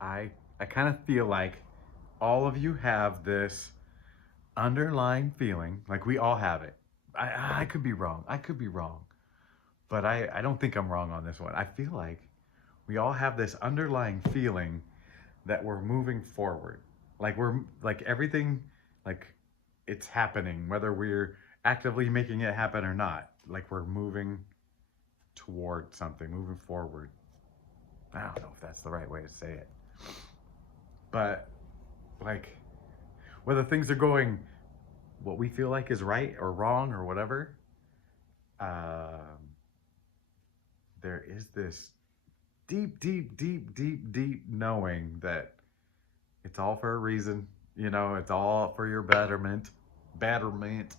I kind of feel like all of you have this underlying feeling, like we all have it. I could be wrong. I could be wrong. But I don't think I'm wrong on this one. I feel like we all have this underlying feeling that we're moving forward. Like we're like everything like it's happening, whether we're actively making it happen or not. Like we're moving toward something, moving forward. I don't know if that's the right way to say it. But like whether things are going what we feel like is right or wrong or whatever, um, there is this deep knowing that it's all for a reason. You know, it's all for your betterment. Betterment. Does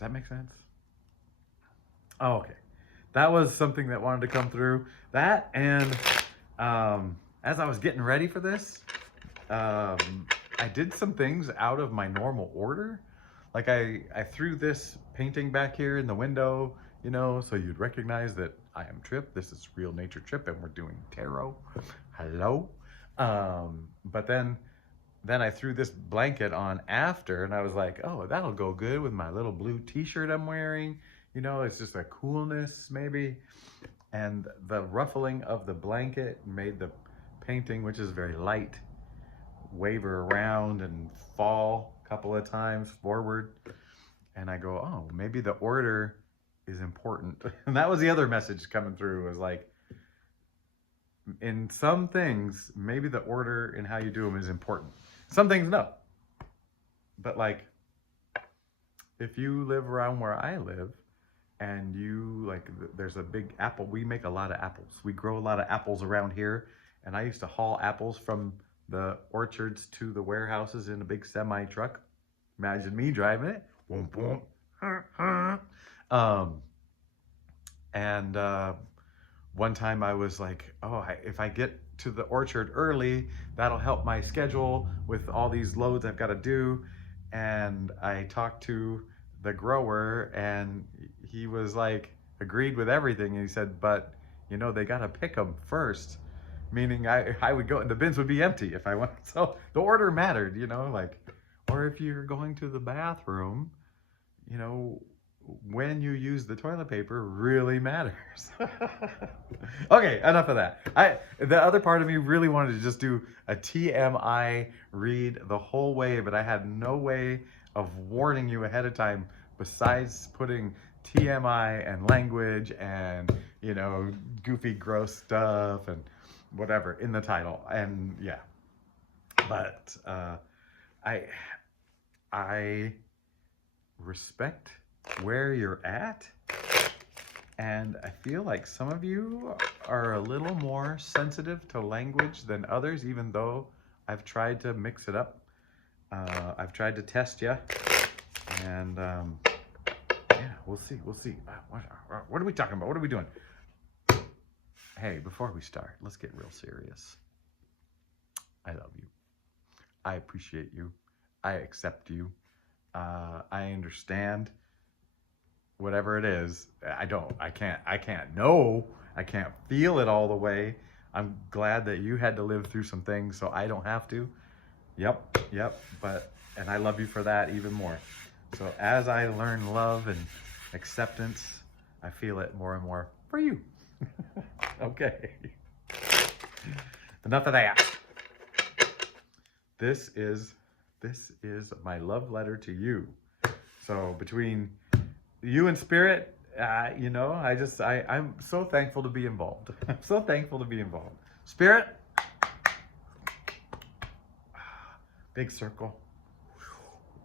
that make sense? Oh, okay. That was something that wanted to come through. That and as I was getting ready for this, I did some things out of my normal order. Like I threw this painting back here in the window, you know, so you'd recognize that I am Trip. This is Real Nature Trip, and we're doing tarot. Hello. But then I threw this blanket on after, and I was like, oh, that'll go good with my little blue T-shirt I'm wearing. You know, it's just a coolness maybe, and the ruffling of the blanket made the painting, which is very light, waver around and fall a couple of times forward. And I go, oh, maybe the order is important. And that was the other message coming through, was like, in some things, maybe the order in how you do them is important. Some things, no. But like, if you live around where I live, and you like, there's a big apple. We make a lot of apples. We grow a lot of apples around here, and I used to haul apples from the orchards to the warehouses in a big semi truck. Imagine me driving it. Boom, boom. Um, and one time I was like, oh, if I get to the orchard early, that'll help my schedule with all these loads I've got to do. And I talked to the grower, and he was like, agreed with everything. And he said, but you know, they got to pick them first. Meaning I would go, and the bins would be empty if I went. So the order mattered, you know, like, or if you're going to the bathroom, you know, when you use the toilet paper really matters. Okay, enough of that. The other part of me really wanted to just do a TMI read the whole way, but I had no way of warning you ahead of time besides putting TMI and language and, you know, goofy gross stuff and whatever in the title. And yeah. But I I respect where you're at. And I feel like some of you are a little more sensitive to language than others, even though I've tried to mix it up. I've tried to test you. And yeah, we'll see. We'll see. What are we talking about? What are we doing? Hey, before we start, let's get real serious. I love you. I appreciate you. I accept you. I understand whatever it is. I can't know. I can't feel it all the way. I'm glad that you had to live through some things so I don't have to. Yep. And I love you for that even more. So as I learn love and acceptance, I feel it more and more for you. Okay. Enough of that. This is my love letter to you. So between you and Spirit, you know, I'm so thankful to be involved. I'm so thankful to be involved. Spirit, big circle,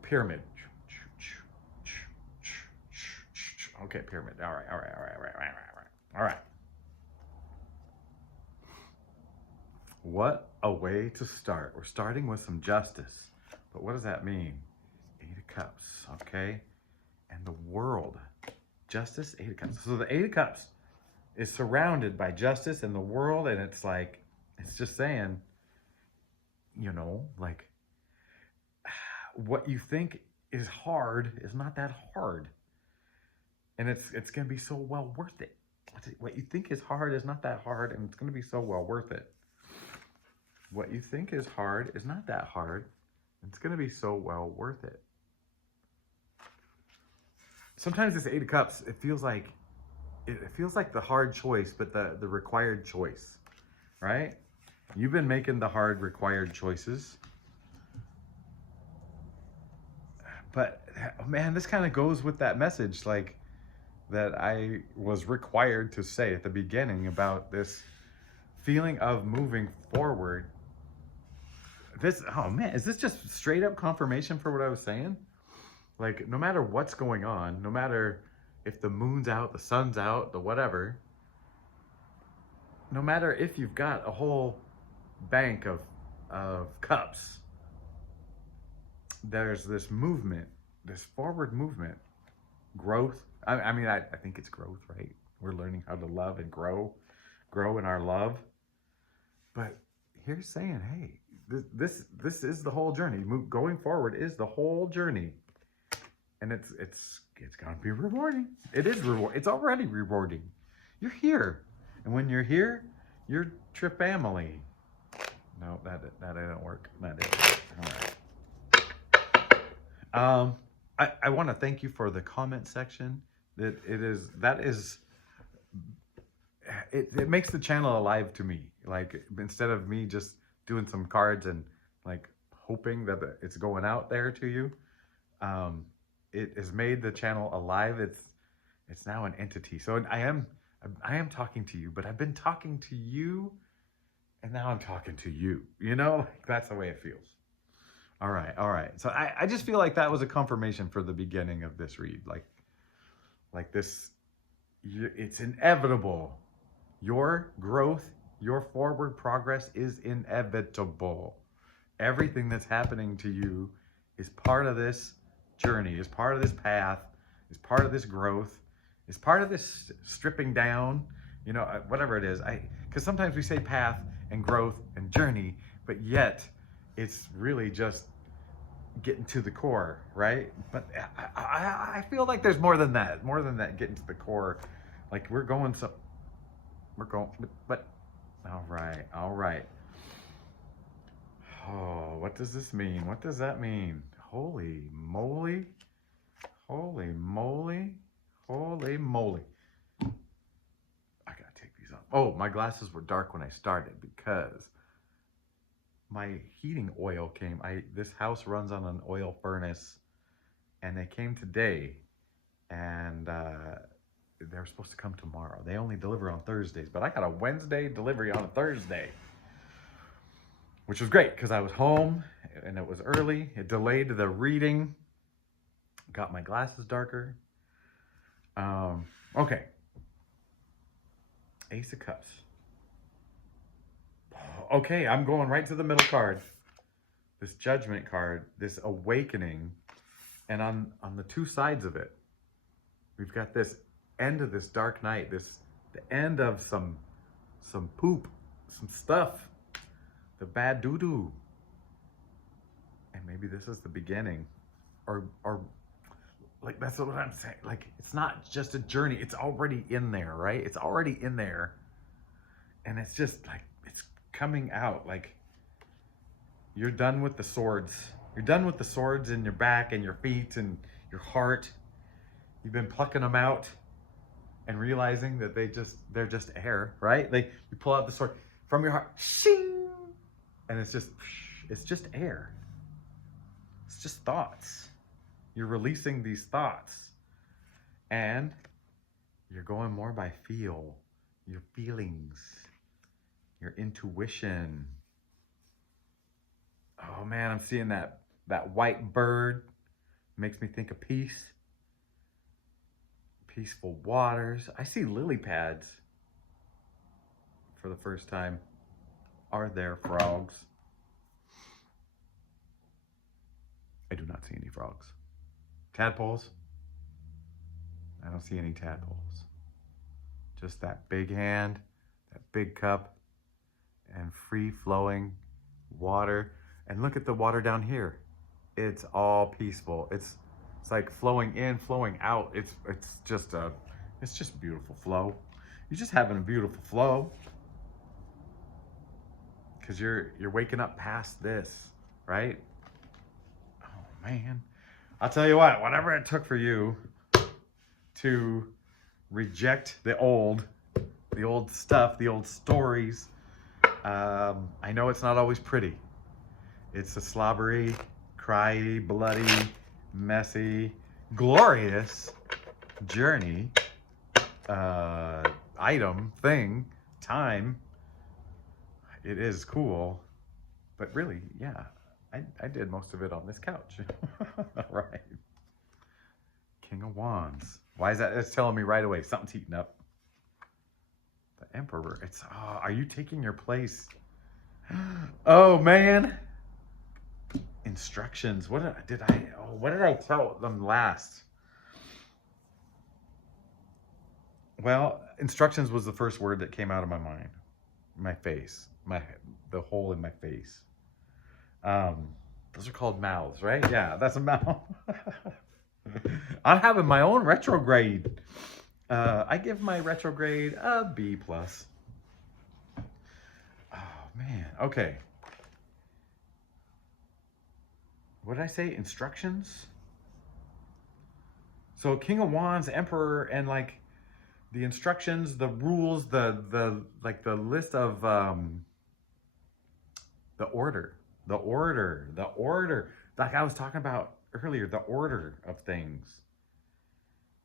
pyramid. Okay, pyramid. All right. What a way to start. We're starting with some justice. But what does that mean? 8 of Cups, okay? And the world. Justice, 8 of Cups. So the 8 of Cups is surrounded by justice in the world, and it's like, it's just saying, you know, like, what you think is hard is not that hard. And it's going to be so well worth it. What you think is hard is not that hard, and it's going to be so well worth it. what you think is hard is not that hard. It's going to be so well worth it. Sometimes this Eight of Cups, it feels like the hard choice, but the required choice, right? You've been making the hard required choices. But man, this kind of goes with that message like that I was required to say at the beginning about this feeling of moving forward. Oh man, is this just straight up confirmation for what I was saying? Like, no matter what's going on, no matter if the moon's out, the sun's out, the whatever, no matter if you've got a whole bank of cups, there's this movement, this forward movement, growth. I mean, I think it's growth, right? We're learning how to love and grow in our love. But here's saying, hey, this is the whole journey. Going forward is the whole journey, and it's gonna be rewarding. It is reward. It's already rewarding. You're here, and when you're here, you're trip family. No, that didn't work. That didn't. All right. I want to thank you for the comment section. It makes the channel alive to me. Like, instead of me just doing some cards and like hoping that it's going out there to you, it has made the channel alive. It's now an entity. So I am talking to you, but I've been talking to you, and now I'm talking to you. You know, like, that's the way it feels. All right. So I just feel like that was a confirmation for the beginning of this read. Like this, it's inevitable. Your growth, your forward progress is inevitable. Everything that's happening to you is part of this journey, is part of this path, is part of this growth, is part of this stripping down, you know, whatever it is. Because sometimes we say path and growth and journey, but yet it's really just getting to the core, right? But I feel like there's more than that getting to the core. Like, but all right. Oh, what does this mean? What does that mean? Holy moly. I gotta take these off. Oh, my glasses were dark when I started because my heating oil came. This house runs on an oil furnace, and they came today, and they're supposed to come tomorrow. They only deliver on Thursdays, but I got a Wednesday delivery on a Thursday, which was great because I was home and it was early. It delayed the reading, got my glasses darker. Okay. Ace of Cups. Okay, I'm going right to the middle card. This Judgment card, this awakening, and on the two sides of it, we've got this end of this dark night, the end of some poop, some stuff, the bad doo-doo. And maybe this is the beginning, or like, that's what I'm saying. Like, it's not just a journey, it's already in there, right? It's already in there, and it's just like, it's coming out. Like, you're done with the swords. You're done with the swords in your back and your feet and your heart. You've been plucking them out and realizing that they're just air, right? You pull out the sword from your heart, shing, and it's just air. It's just thoughts. You're releasing these thoughts, and you're going more by feel, your feelings, your intuition. Oh man, I'm seeing that white bird. Makes me think of peace. Peaceful waters. I see lily pads for the first time. Are there frogs? I do not see any frogs. Tadpoles? I don't see any tadpoles. Just that big hand, that big cup, and free-flowing water. And look at the water down here. It's all peaceful. It's like flowing in, flowing out. It's just beautiful flow. You're just having a beautiful flow. because you're waking up past this, right? Oh man, I'll tell you what. Whatever it took for you to reject the old stuff, the old stories. I know it's not always pretty. It's a slobbery, cryy, bloody, messy, glorious journey, item, thing, time. It is cool, but really, yeah, I did most of it on this couch. All right. King of Wands. Why is that? It's telling me right away. Something's heating up. The Emperor. It's, are you taking your place? Oh, man. Instructions. What did I tell them last? Well, instructions was the first word that came out of my mind. My face. The hole in my face. Those are called mouths, right? Yeah, that's a mouth. I'm having my own retrograde. I give my retrograde a B+. Oh, man. Okay. What did I say? Instructions? So King of Wands, Emperor, and like the instructions, the rules, the list of the order. Like I was talking about earlier, the order of things.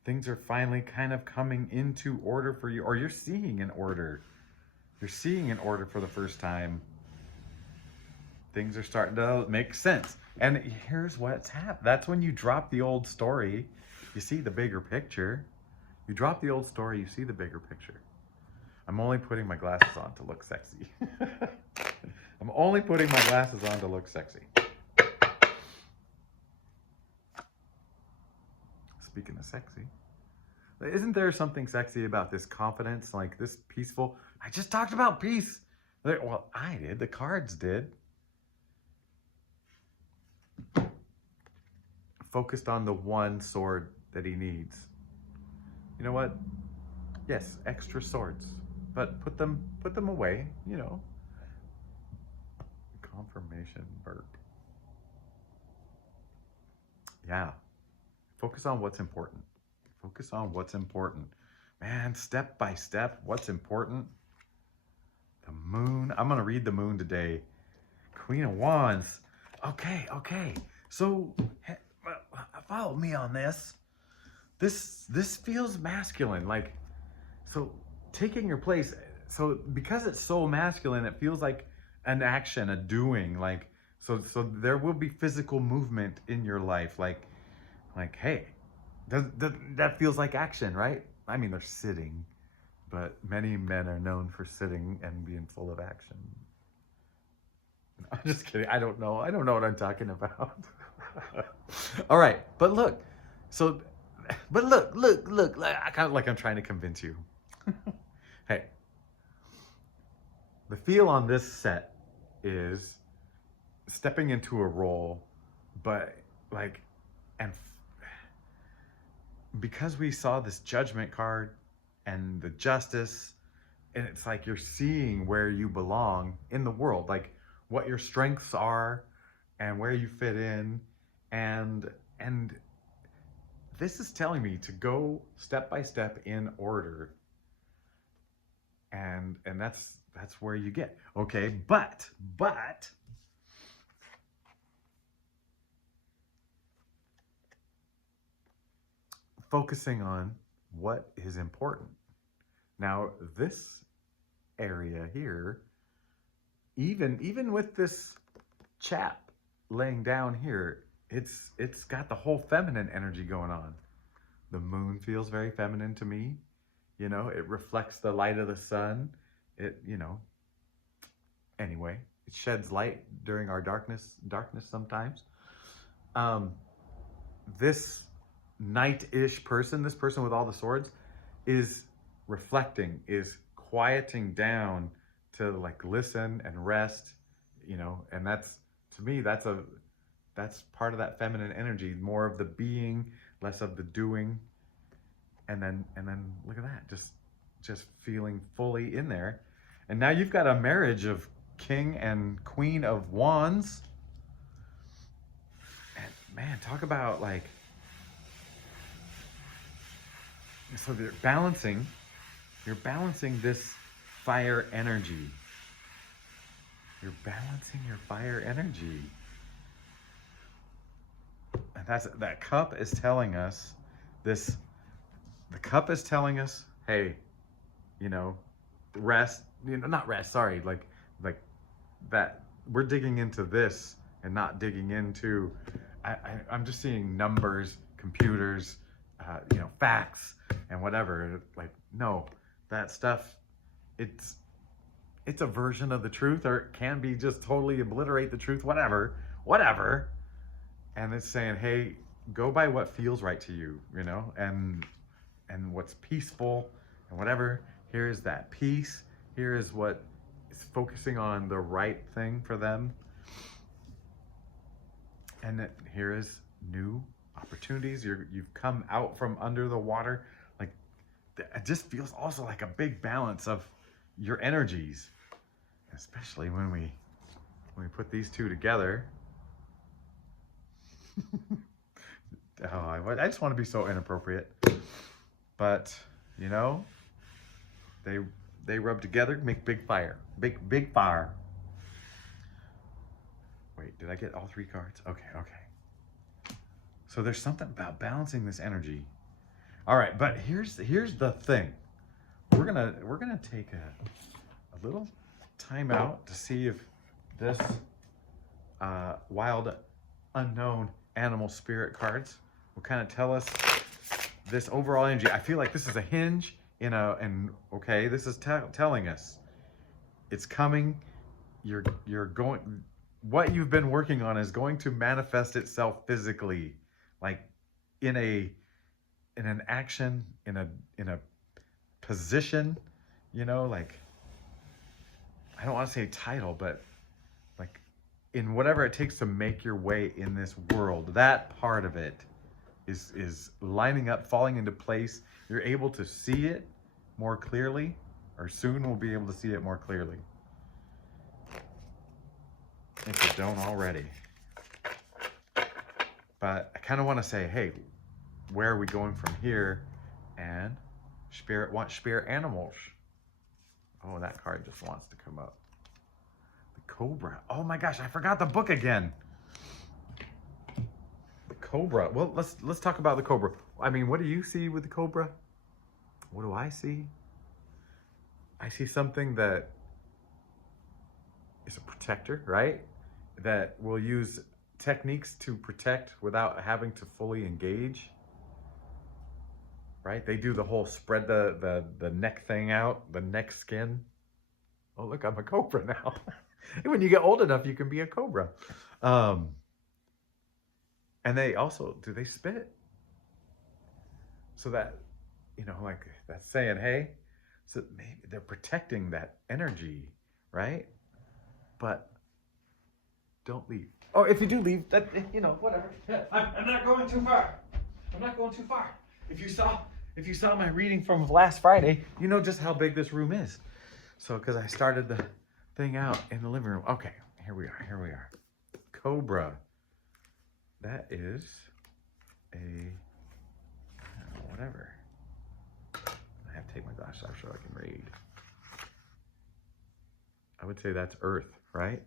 Things are finally kind of coming into order for you, or you're seeing an order. You're seeing an order for the first time. Things are starting to make sense. And here's what's happened. That's when you drop the old story, you see the bigger picture. You drop the old story, you see the bigger picture. I'm only putting my glasses on to look sexy. I'm only putting my glasses on to look sexy. Speaking of sexy, isn't there something sexy about this confidence, like this peaceful? I just talked about peace. Well, I did. The cards did. Focused on the one sword that he needs. You know what? Yes, extra swords, but put them away. You know. Confirmation burp. Yeah. Focus on what's important. Focus on what's important. Man, step by step, what's important? The moon. I'm going to read the moon today. Queen of Wands. Okay. So, follow me on this. This feels masculine. Like, so taking your place. So because it's so masculine, it feels like an action, a doing. Like, so there will be physical movement in your life. Like, hey, that feels like action, right? I mean, they're sitting, but many men are known for sitting and being full of action. I'm just kidding. I don't know what I'm talking about. All right, but look. So, but look. I kind of like I'm trying to convince you. Hey, the feel on this set is stepping into a role, but like, and because we saw this judgment card and the justice, and it's like you're seeing where you belong in the world, like what your strengths are and where you fit in, and this is telling me to go step by step in order, and that's where you get. Okay, but focusing on what is important. Now, this area here, even with this chap laying down here, it's got the whole feminine energy going on. The moon feels very feminine to me. You know, it reflects the light of the sun. It, you know, anyway, it sheds light during our darkness sometimes. This knight-ish person, this person with all the swords, is reflecting, is quieting down to like listen and rest, you know, and that's, to me, that's part of that feminine energy, more of the being, less of the doing. And then look at that, just feeling fully in there. And now you've got a marriage of King and Queen of Wands. And man, talk about like, so you're balancing this fire energy. You're balancing your fire energy. And that cup is telling us this. The cup is telling us, hey, you know, rest. Not rest. Sorry, like that. We're digging into this and not digging into. I'm just seeing numbers, computers, facts, and whatever. Like, no, that stuff. It's a version of the truth, or it can be just totally obliterate the truth. Whatever. And it's saying, hey, go by what feels right to you, and what's peaceful and whatever. Here is that peace. Here is what is focusing on the right thing for them. And here is new opportunities. You've come out from under the water. Like, it just feels also like a big balance of your energies, especially when we put these two together. I just want to be so inappropriate, but they rub together, make big fire. Wait, did I get all three cards? Okay. So there's something about balancing this energy. All right, but here's the thing. We're gonna take a little time out to see if this wild unknown animal spirit cards will kind of tell us this overall energy. I feel like this is a hinge this is telling us it's coming. You're going. What you've been working on is going to manifest itself physically, like in an action, in a position. Like, I don't want to say title, but like in whatever it takes to make your way in this world. That part of it is lining up, falling into place. You're able to see it more clearly, or soon we'll be able to see it more clearly, if you don't already. But I kind of want to say, hey, where are we going from here? And spirit wants spirit animals. Oh, that card just wants to come up. The Cobra. Oh my gosh, I forgot the book again. Cobra. Well, let's talk about the Cobra. I mean, what do you see with the Cobra? What do I see? I see something that is a protector, right? That will use techniques to protect without having to fully engage. Right? They do the whole spread the neck thing out, the neck skin. Oh, look, I'm a Cobra now. When you get old enough, you can be a Cobra. And they also, do they spit? So that, like that's saying, hey, so maybe they're protecting that energy, right? But don't leave. Oh, if you do leave, that, whatever. I'm not going too far. If you saw my reading from last Friday, you know just how big this room is. So, because I started the thing out in the living room. Okay, here we are. Cobra. That is whatever. I have to take my glasses off so I can read. I would say that's earth, right?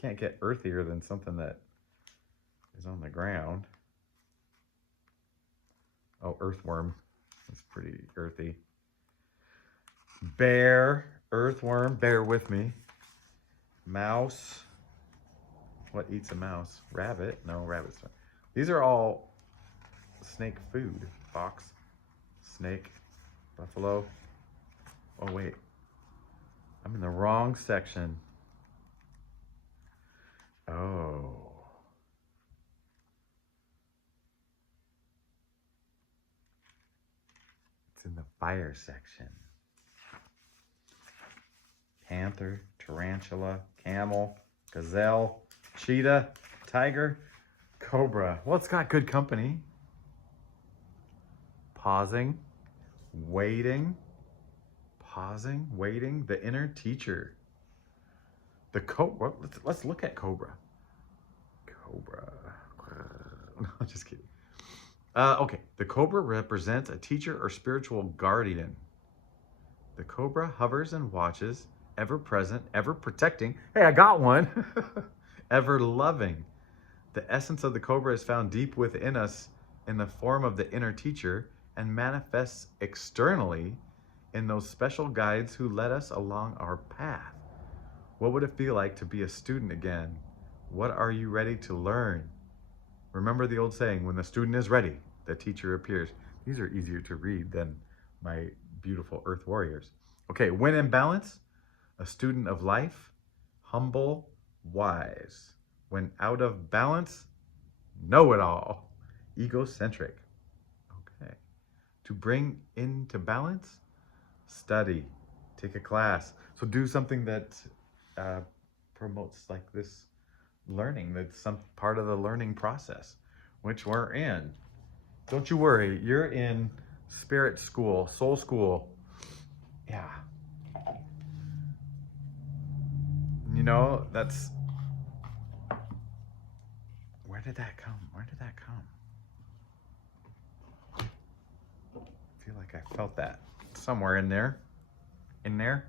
Can't get earthier than something that is on the ground. Oh, earthworm. That's pretty earthy. Bear, earthworm, bear with me. Mouse. What eats a mouse? Rabbit. No, rabbit's not. These are all snake food. Fox, snake, buffalo. Oh, wait. I'm in the wrong section. Oh. It's in the fire section. Panther, tarantula, camel, gazelle, cheetah, tiger, cobra. Well, it's got good company. Pausing, waiting, the inner teacher. The cobra. Let's look at cobra. Cobra. No, just kidding. Okay. The cobra represents a teacher or spiritual guardian. The cobra hovers and watches, ever present, ever protecting. Hey, I got one. Ever loving. The essence of the cobra is found deep within us in the form of the inner teacher and manifests externally in those special guides who led us along our path. What would it feel like to be a student again? What are you ready to learn? Remember the old saying, when the student is ready, the teacher appears. These are easier to read than my beautiful Earth Warriors. Okay, when in balance, a student of life, humble, wise. When out of balance, know-it-all, egocentric. Okay. To bring into balance, study, take a class. So do something that promotes like this learning. That's some part of the learning process, which we're in. Don't you worry, you're in spirit school, soul school. Yeah. You know, that's... Where did that come? Where did that come? I feel like I felt that somewhere in there. In there.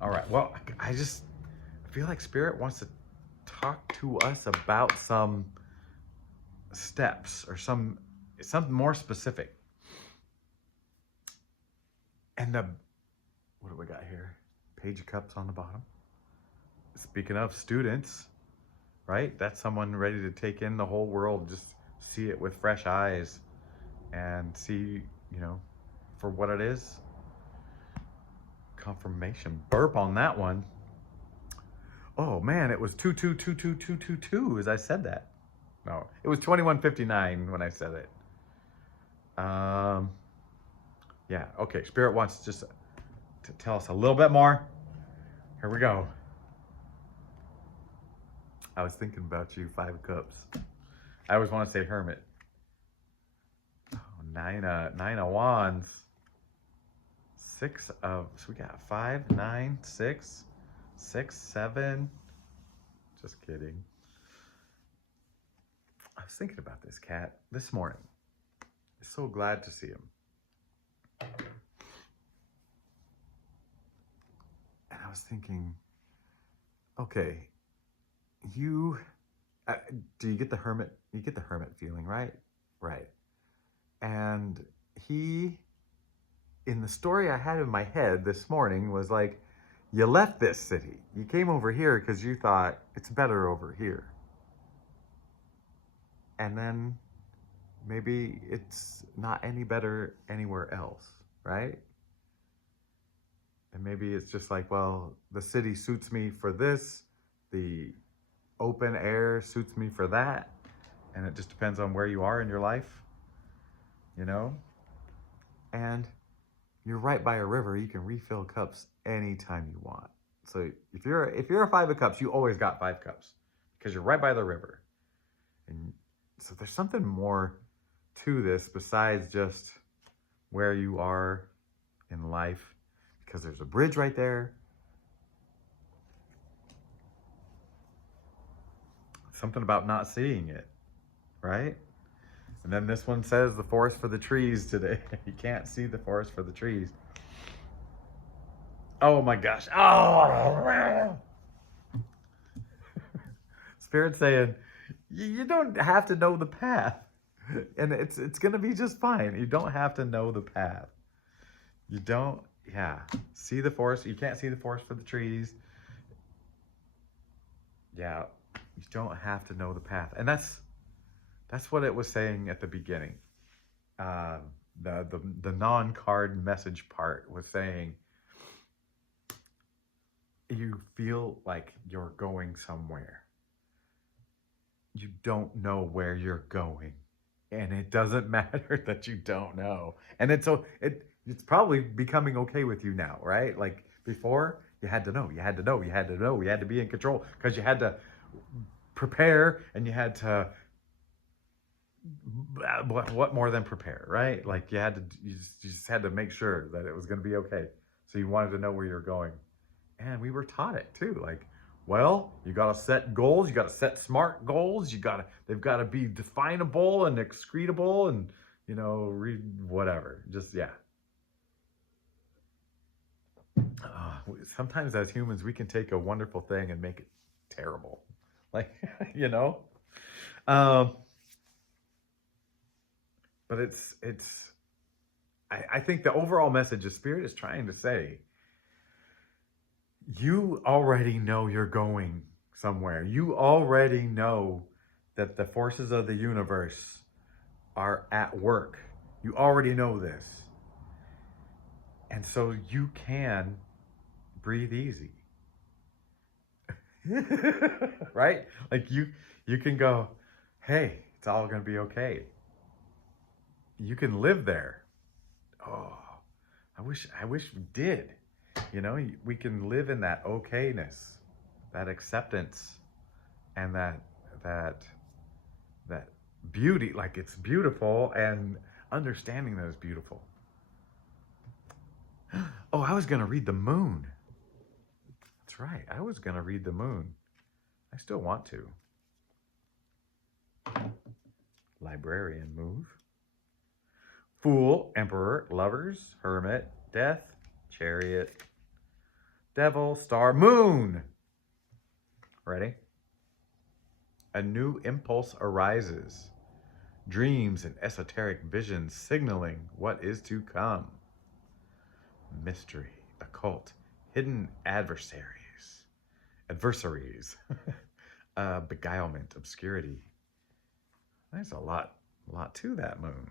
All right. Well, I feel like Spirit wants to talk to us about some steps or something more specific. And what do we got here? Page of Cups on the bottom. Speaking of students, right? That's someone ready to take in the whole world, just see it with fresh eyes and see, for what it is. Confirmation. Burp on that one. Oh man, it was 222222 as I said that. No, it was 2159 when I said it. Yeah, okay. Spirit wants just to tell us a little bit more. Here we go. I was thinking about you, 5 cups. I always want to say hermit. Oh, 9 of wands. 6 of, so we got 5, 9, 6, 6, 7. Just kidding. I was thinking about this cat this morning. So glad to see him. And I was thinking, okay, do you get the hermit? You get the hermit feeling, right? Right. And he, in the story I had in my head this morning, was like, you left this city. You came over here because you thought it's better over here. And then maybe it's not any better anywhere else, right? And maybe it's just like, well, the city suits me for this, the open air suits me for that, and it just depends on where you are in your life, And you're right by a river, you can refill cups anytime you want. So if you're a 5 of cups, you always got 5 cups because you're right by the river. And so there's something more to this besides just where you are in life, because there's a bridge right there. Something about not seeing it, right? And then this one says the forest for the trees today. You can't see the forest for the trees. Oh my gosh. Oh! Spirit saying, you don't have to know the path. And it's going to be just fine. You don't have to know the path. You don't, see the forest. You can't see the forest for the trees. Yeah, you don't have to know the path. And that's what it was saying at the beginning. The non-card message part was saying, you feel like you're going somewhere. You don't know where you're going. And it doesn't matter that you don't know. And it's probably becoming okay with you now, right? Like before, you had to know, you had to be in control because you had to prepare and you had to, what more than prepare, right? Like you just had to make sure that it was going to be okay. So you wanted to know where you're going. And we were taught it too. Like, well, you got to set goals. You got to set smart goals. They've got to be definable and excretable and, read whatever. Just, yeah. Sometimes as humans, we can take a wonderful thing and make it terrible. Like, you know? Um, but I think the overall message of Spirit is trying to say, you already know you're going somewhere. You already know that the forces of the universe are at work. You already know this. And so you can breathe easy. Right? Like you can go, hey, it's all going to be okay. You can live there. Oh, I wish we did. We can live in that okayness, that acceptance, and that that beauty, like it's beautiful, and understanding that it's beautiful. Oh, I was gonna read the moon. That's right. I was gonna read the moon. I still want to. Librarian move. Fool, Emperor, Lovers, Hermit, Death, Chariot, Devil, Star, Moon. Ready? A new impulse arises. Dreams and esoteric visions signaling what is to come. Mystery, occult, hidden adversaries, beguilement, obscurity. There's a lot to that moon.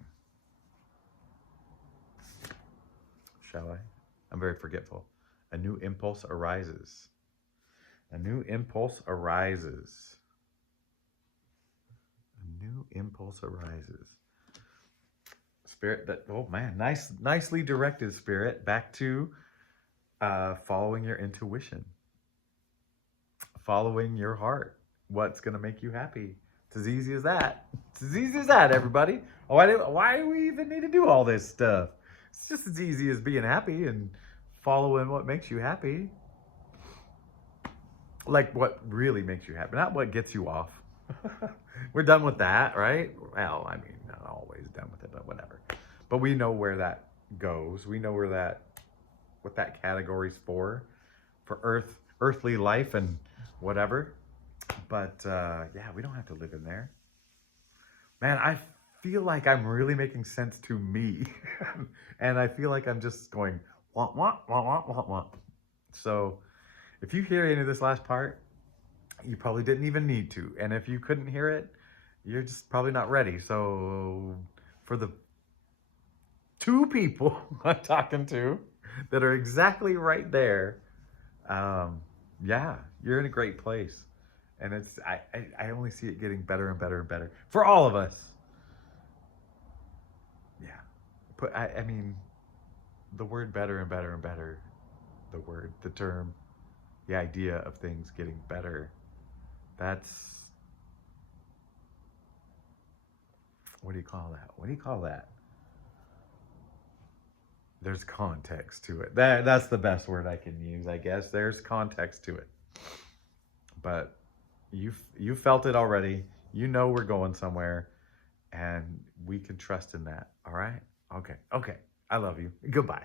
Shall I? I'm very forgetful. A new impulse arises. A new impulse arises. A new impulse arises. Spirit, oh man, nicely directed, Spirit. Back to following your intuition. Following your heart. What's going to make you happy? It's as easy as that. It's as easy as that, everybody. Why do we even need to do all this stuff? It's just as easy as being happy and following what makes you happy. Like what really makes you happy, not what gets you off. We're done with that, right? Well, I mean, not always done with it, but whatever. But we know where that goes. We know what that category's for earthly life and whatever. But yeah, we don't have to live in there. Man, I feel like I'm really making sense to me. And I feel like I'm just going, wah, wah, wah, wah, wah, wah. So if you hear any of this last part, you probably didn't even need to. And if you couldn't hear it, you're just probably not ready. So for the 2 people I'm talking to that are exactly right there, yeah, you're in a great place. And I only see it getting better and better and better for all of us. Yeah. But I mean, the word better and better and better, the term, the idea of things getting better, that's, what do you call that? What do you call that? There's context to it. That's the best word I can use, I guess. There's context to it. But you felt it already. You know we're going somewhere, and we can trust in that. All right? Okay. I love you. Goodbye.